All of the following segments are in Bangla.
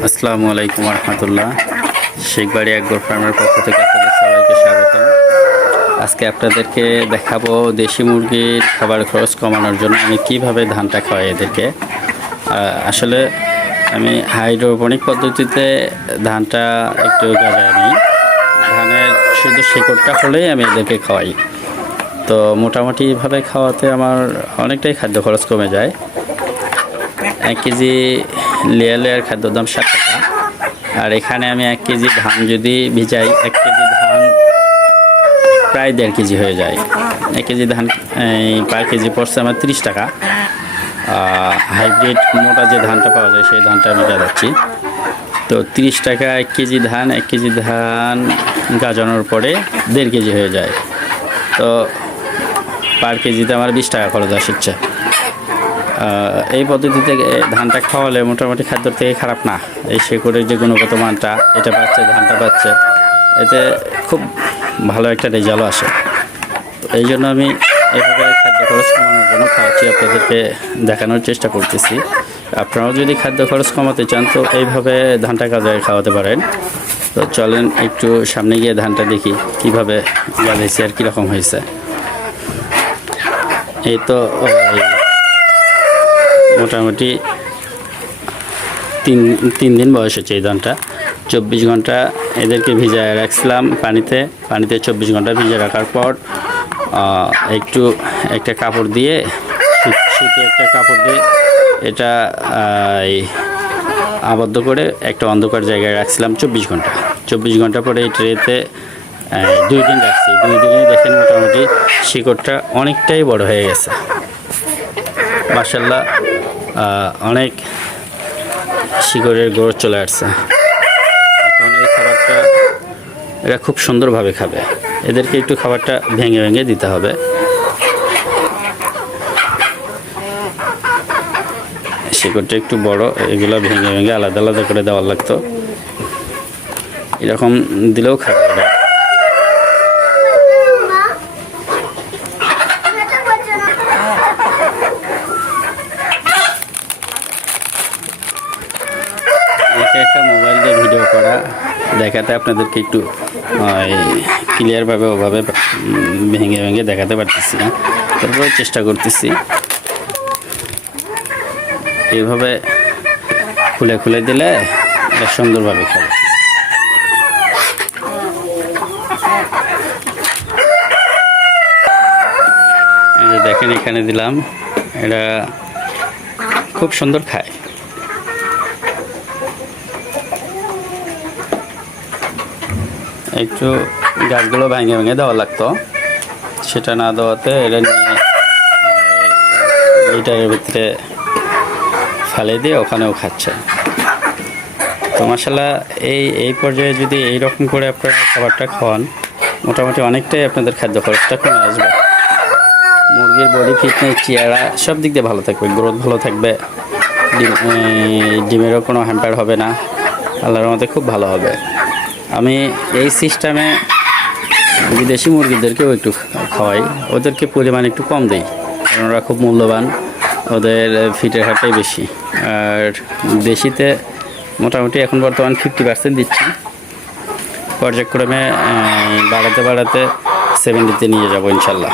আসসালামু আলাইকুম রহমতুল্লাহ শেখবাড়ি একগর ফার্মের পক্ষ থেকে আপনাদের সবাইকে স্বাগত আজকে আপনাদেরকে দেখাবো দেশি মুরগির খাবার খরচ কমানোর জন্য আমি কীভাবে ধানটা খাওয়াই এদেরকে। আসলে আমি হাইড্রোপনিক পদ্ধতিতে ধানটা একটু গাজায় নিই। ধানের শুধু শেকড়টা হলেই আমি এদেরকে খাওয়াই। তো মোটামুটিভাবে খাওয়াতে আমার অনেকটাই খাদ্য খরচ কমে যায়। এক কেজি লেয়ার লেয়ার খাদ্যর দাম ষাট টাকা। আর এখানে আমি এক কেজি ধান যদি ভিজাই, এক কেজি ধান প্রায় দেড় কেজি হয়ে যায়। এক কেজি ধান পার কেজি পড়ছে আমার তিরিশ টাকা। হাইব্রিড মোটা যে ধানটা পাওয়া যায়, সেই ধানটা আমি গাজাচ্ছি তো তিরিশ টাকা এক কেজি ধান, এক কেজি ধান গাজানোর পরে দেড় কেজি হয়ে যায়। তো পার কেজিতে আমার বিশ টাকা খরচ আসছে। এই পদ্ধতিতে ধানটা খাওয়ালে মোটামুটি খাদ্যর থেকে খারাপ না। এই শেকড়ের যে গুণগত মানটা, এটা পাচ্ছে ধানটা পাচ্ছে এতে খুব ভালো একটা রেজাল্ট আসে। তো এই জন্য আমি এভাবে খাদ্য খরচ কমানোর জন্য খাওয়াচ্ছি, আপনাদেরকে দেখানোর চেষ্টা করতেছি। আপনারাও যদি খাদ্য খরচ কমাতে চান, তো এইভাবে ধানটা কাজে খাওয়াতে পারেন। তো চলেন একটু সামনে গিয়ে ধানটা দেখি, কীভাবে গাজাইছি আর কীরকম হয়েছে। এই তো মোটামুটি তিন তিন দিন বয়স হচ্ছে এই ধানটা। চব্বিশ ঘণ্টা এদেরকে ভিজায় রাখছিলাম পানিতে। পানিতে চব্বিশ ঘণ্টা ভিজে রাখার পর একটু একটা কাপড় দিয়ে সুতি একটা কাপড় দিয়ে এটা আবদ্ধ করে একটা অন্ধকার জায়গায় রাখছিলাম চব্বিশ ঘণ্টা। চব্বিশ ঘণ্টা পরে এই ট্রেতে দুই দিন রাখছি। দুই দিনে দেখেন মোটামুটি শিকড়টা অনেকটাই বড় হয়ে গেছে। মার্শাল্লাহ অনেক শিকড়ের গোড় চলে আসছে। এখন এই খাবারটা এরা খুব সুন্দরভাবে খাবে। এদেরকে একটু খাবারটা ভেঙে ভেঙে দিতে হবে। শিকড়টা একটু বড়, এগুলো ভেঙে ভেঙে আলাদা আলাদা করে দেওয়ার লাগতো। এরকম দিলেও খাবে একা একা মোবাইল দিয়ে ভিডিও করা, দেখাতে আপনাদেরকে একটু ক্লিয়ারভাবে ওভাবে ভেঙে ভেঙে দেখাতে পারতেছি না। তারপরে চেষ্টা করতেছি। এইভাবে খুলে খুলে দিলে সুন্দরভাবে যে দেখেন, এখানে দিলাম। এটা খুব সুন্দর খায়। একটু গাছগুলো ভেঙে ভেঙে দেওয়া লাগতো। সেটা না দেওয়াতে এটা নিয়ে লিটারের ভিতরে ফেলে দিয়ে ওখানেও খাচ্ছে। তো মাসাল্লাহ এই এই পর্যায়ে যদি এই রকম করে আপনারা খাবারটা খাওয়ান, মোটামুটি অনেকটাই আপনাদের খাদ্য খরচটা কমে আসবে। মুরগির বডি ফিটনেস চেয়ারা সব দিক দিয়ে ভালো থাকবে গ্রোথ ভালো থাকবে। ডিম ডিমেরও কোনো হ্যাম্পার হবে না। আল্লাহর মতে খুব ভালো হবে। আমি এই সিস্টেমে বিদেশি মুরগিদেরকেও একটু খাওয়াই। ওদেরকে পরিমাণ একটু কম দিই, কারণ ওরা খুব মূল্যবান, ওদের ফিটের হারটাই বেশি। আর দেশিতে মোটামুটি এখন বর্তমান ফিফটি পার্সেন্ট দিচ্ছি। পর্যায়ক্রমে বাড়াতে বাড়াতে সেভেন্টিতে নিয়ে যাব ইনশাল্লাহ।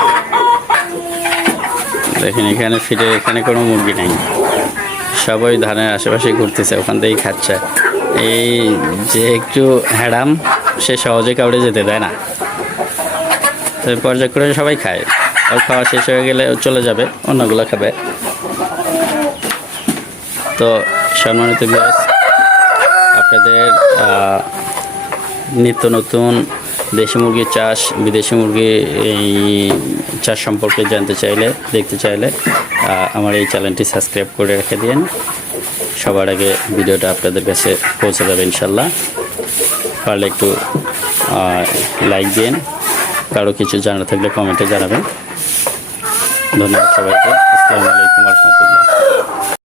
দেখেন, এখানে ফিটে এখানে কোনো মুরগি নেই। সবাই ধানের আশেপাশে ঘুরতেছে, ওখান থেকেই খাচ্ছে। এই যে একটু হ্যাডাম সে সহজে কাউরে যেতে দেয় না। তো পর্যায়ক্রমে সবাই খায়। ওর খাওয়া শেষ হয়ে গেলে চলে যাবে, অন্যগুলো খাবে। তো সম্মানিত বিয়াস আপনাদের নিত্য নতুন দেশি মুরগির চাষ, বিদেশি মুরগি এই চাষ সম্পর্কে জানতে চাইলে, দেখতে চাইলে আমার এই চ্যানেলটি সাবস্ক্রাইব করে রেখে দিন। সবার আগে ভিডিওটা আপনাদের কাছে পৌঁছে যাবে ইনশাল্লাহ। পারলে একটু লাইক দিন কারও কিছু জানার থাকলে কমেন্টে জানাবেন। ধন্যবাদ সবাইকে। আসসালামু আলাইকুম রহমতুল্লাহ।